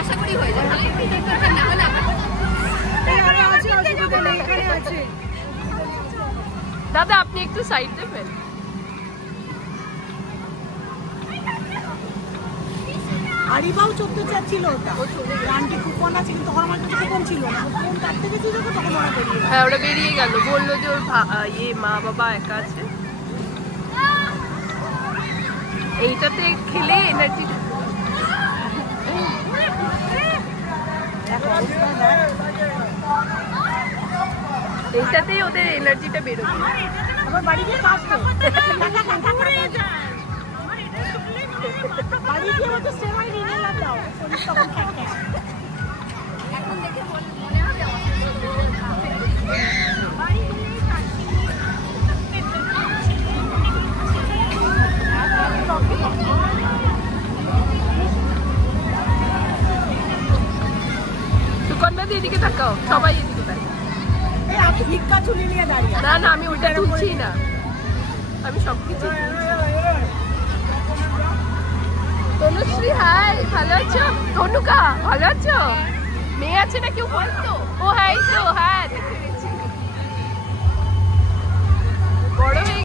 আশা করি হয়ে যাবে। দাদা আপনি একটু সাইড দেবেন। হারিবাও চড়তে চাচ্ছিল ওটা, আন্টি কুপন আছে কিন্তু তখন আমার কাছে কুপন ছিল না, কুপন কাটতে গেছি যখন তখন ওরা বেরিয়ে হ্যাঁ ওরা বেরিয়ে গেল, বললো যে ওর মা বাবা একা আছে। এইটাতে খেলে এনার্জি, এইটাতেই ওদের এনার্জিটা বেরোবে। আমার বাড়ি গিয়ে কাটতো, বাড়ি গিয়ে বলতো সেমাই নিয়ে এলাম দাও, তখন কাটতে এখন দেখে মনে হবে সুকন্যা এদিকে তাকাও, সবাই এদিকে তাকাও। আমি ভিক্ষা ঝুলি নিয়ে দাঁড়িয়ে, না না আমি ওটা তুলছি না, আমি সবকিছু তনুশ্রী হাই, ভালো আছো? তনুকা ভালো আছো? মেয়ে আছে না কেউ বলতো? ও হ্যাঁ তো, হ্যাঁ দেখে গেছি বড় হয়ে